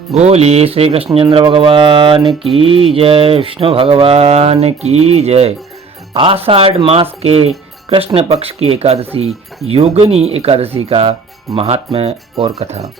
बोलिए श्री कृष्णचंद्र भगवान की जय, विष्णु भगवान की जय। आषाढ़ मास के कृष्ण पक्ष की एकादशी योगिनी एकादशी का महात्म्य और कथा।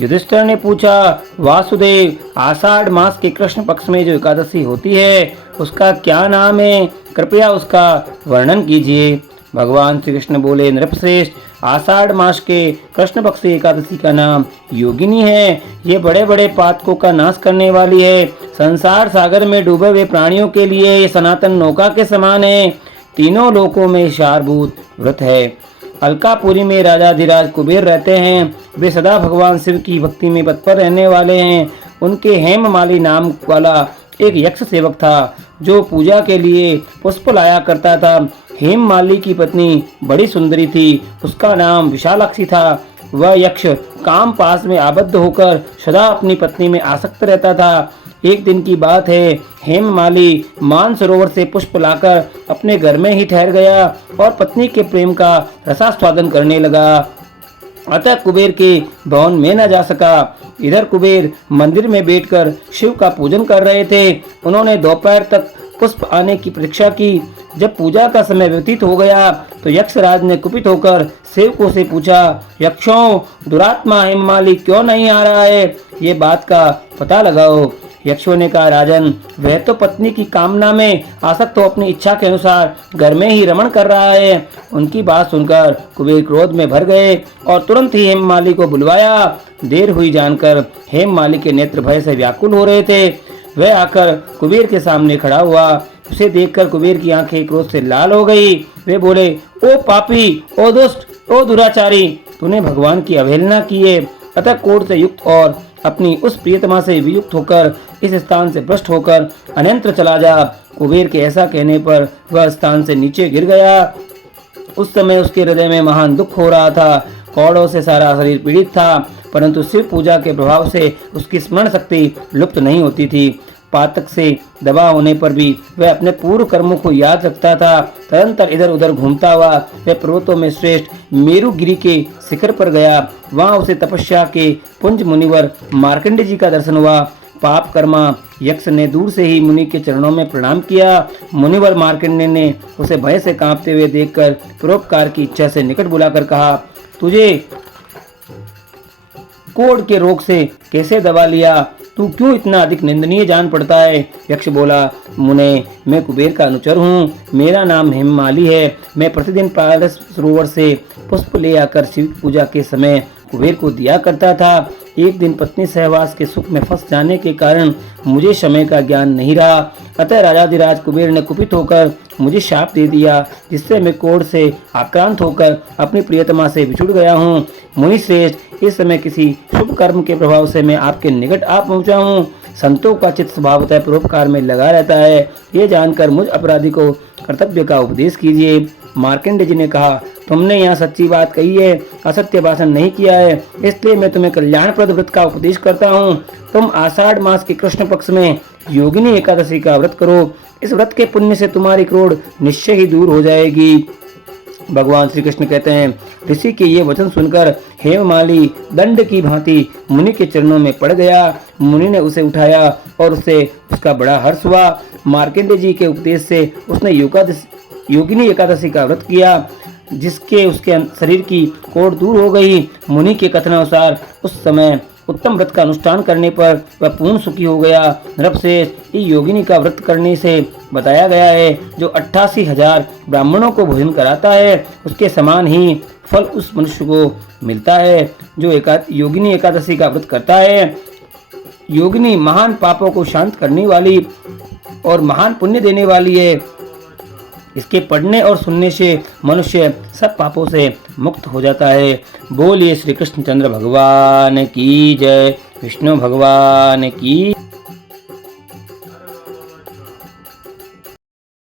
युधिष्ठिर ने पूछा, वासुदेव, आषाढ़ मास के कृष्ण पक्ष में जो एकादशी होती है उसका क्या नाम है? कृपया उसका वर्णन कीजिए। भगवान श्री कृष्ण बोले, नृपश्रेष्ठ, आषाढ़ मास के कृष्ण पक्ष एकादशी का नाम योगिनी है। ये बड़े बड़े पातकों का नाश करने वाली है। संसार सागर में डूबे हुए प्राणियों के लिए ये सनातन नौका के समान है। तीनों लोकों में सारभूत व्रत है। अलकापुरी में राजाधिराज कुबेर रहते हैं। वे सदा भगवान शिव की भक्ति में तत्पर रहने वाले हैं। उनके हेममाली नाम वाला एक यक्ष सेवक था जो पूजा के लिए पुष्प लाया करता था। हेममाली की पत्नी बड़ी सुंदरी थी। उसका नाम विशालाक्षी था। वह यक्ष काम पास में आबद्ध होकर सदा अपनी पत्नी में आसक्त रहता था। एक दिन की बात है, हेममाली मानसरोवर से पुष्प लाकर अपने घर में ही ठहर गया और पत्नी के प्रेम का रसास्वादन करने लगा। अतः कुबेर के भवन में न जा सका। इधर कुबेर मंदिर में बैठकर शिव का पूजन कर रहे थे। उन्होंने दोपहर तक पुष्प आने की प्रतीक्षा की। जब पूजा का समय व्यतीत हो गया तो यक्षराज ने कुपित होकर सेवकों से पूछा, यक्षों, दुरात्मा हेममाली क्यों नहीं आ रहा है? ये बात का पता लगाओ। यक्षों ने कहा, राजन, वह तो पत्नी की कामना में आसक्त हो अपनी इच्छा के अनुसार घर में ही रमण कर रहा है। उनकी बात सुनकर कुबेर क्रोध में भर गए और तुरंत ही हेममाली को बुलवाया। देर हुई जानकर हेममाली के नेत्र भय से व्याकुल हो रहे थे। वह आकर कुबेर के सामने खड़ा हुआ। उसे देखकर कुबेर की आंखें क्रोध से लाल हो गई। वे बोले, ओ पापी, ओ दुष्ट, ओ दुराचारी, तूने भगवान की अवहेलना की है। अतः क्रोध से युक्त और अपनी उस प्रियतमा से वियुक्त होकर इस स्थान से भ्रष्ट होकर अन्यत्र चला जा। कुबेर के ऐसा कहने पर वह स्थान से नीचे गिर गया। उस समय उसके हृदय में महान दुख हो रहा था। कौड़ों से सारा शरीर पीड़ित था, परंतु शिव पूजा के प्रभाव से उसकी स्मरण शक्ति लुप्त नहीं होती थी। पातक से दबा होने पर भी वह अपने पूर्व कर्मों को याद रखता था। तदंतर इधर उधर घूमता हुआ वह पर्वतों में श्रेष्ठ मेरुगिरी के शिखर पर गया। वहां उसे तपस्या के पुंज मुनिवर मार्कंडेय जी का दर्शन हुआ। पाप कर्मा यक्ष ने दूर से ही मुनि के चरणों में प्रणाम किया। मुनिवर मार्कंडेय ने उसे भय से कांपते हुए देखकर परोपकार की इच्छा से निकट बुलाकर कहा, तुझे कोढ़ के रोग से कैसे दबा लिया? तू क्यों इतना अधिक निंदनीय जान पड़ता है? यक्ष बोला, मुने, मैं कुबेर का अनुचर हूँ। मेरा नाम हेममाली है। मैं प्रतिदिन पारस सरोवर से पुष्प ले आकर शिव पूजा के समय कुबेर को दिया करता था। एक दिन पत्नी सहवास के सुख में फंस जाने के कारण मुझे समय का ज्ञान नहीं रहा। अतः राजाधिराज कुबेर ने कुपित होकर मुझे शाप दे दिया, जिससे मैं क्रोध से आक्रांत होकर अपनी प्रियतमा से बिछुड़ गया हूँ। मुनि श्रेष्ठ, इस समय किसी शुभ कर्म के प्रभाव से मैं आपके निकट आ पहुँचा हूँ। संतों का चित्त स्वभावतः परोपकार में लगा रहता है। ये जानकर मुझ अपराधी को कर्तव्य का उपदेश कीजिए। मार्कंडेय जी ने कहा, तुमने यहाँ सच्ची बात कही है, असत्य भाषण नहीं किया है, इसलिए मैं तुम्हें कल्याणप्रद व्रत का उपदेश करता हूँ। तुम आषाढ़ मास के कृष्ण पक्ष में योगिनी एकादशी का व्रत करो। इस व्रत के पुण्य से तुम्हारी क्रोध निश्चय ही दूर हो जाएगी। भगवान श्री कृष्ण कहते हैं, ऋषि के ये वचन सुनकर हेममाली दंड की भांति मुनि के चरणों में पड़ गया। मुनि ने उसे उठाया और उससे उसका बड़ा हर्ष हुआ। मार्कंडेय जी के उपदेश से उसने योगिनी एकादशी का व्रत किया, जिसके उसके शरीर की कोढ़ दूर हो गई। मुनि के कथनानुसार उस समय उत्तम व्रत का अनुष्ठान करने पर वह पूर्ण सुखी हो गया। नृपश्रेष्ठ, योगिनी का व्रत करने से बताया गया है, जो 88,000 ब्राह्मणों को भोजन कराता है, उसके समान ही फल उस मनुष्य को मिलता है जो योगिनी एकादशी का व्रत करता है। योगिनी महान पापों को शांत करने वाली और महान पुण्य देने वाली है। इसके पढ़ने और सुनने से मनुष्य सब पापों से मुक्त हो जाता है। बोलिए श्री कृष्णचंद्र भगवान की जय, विष्णु भगवान की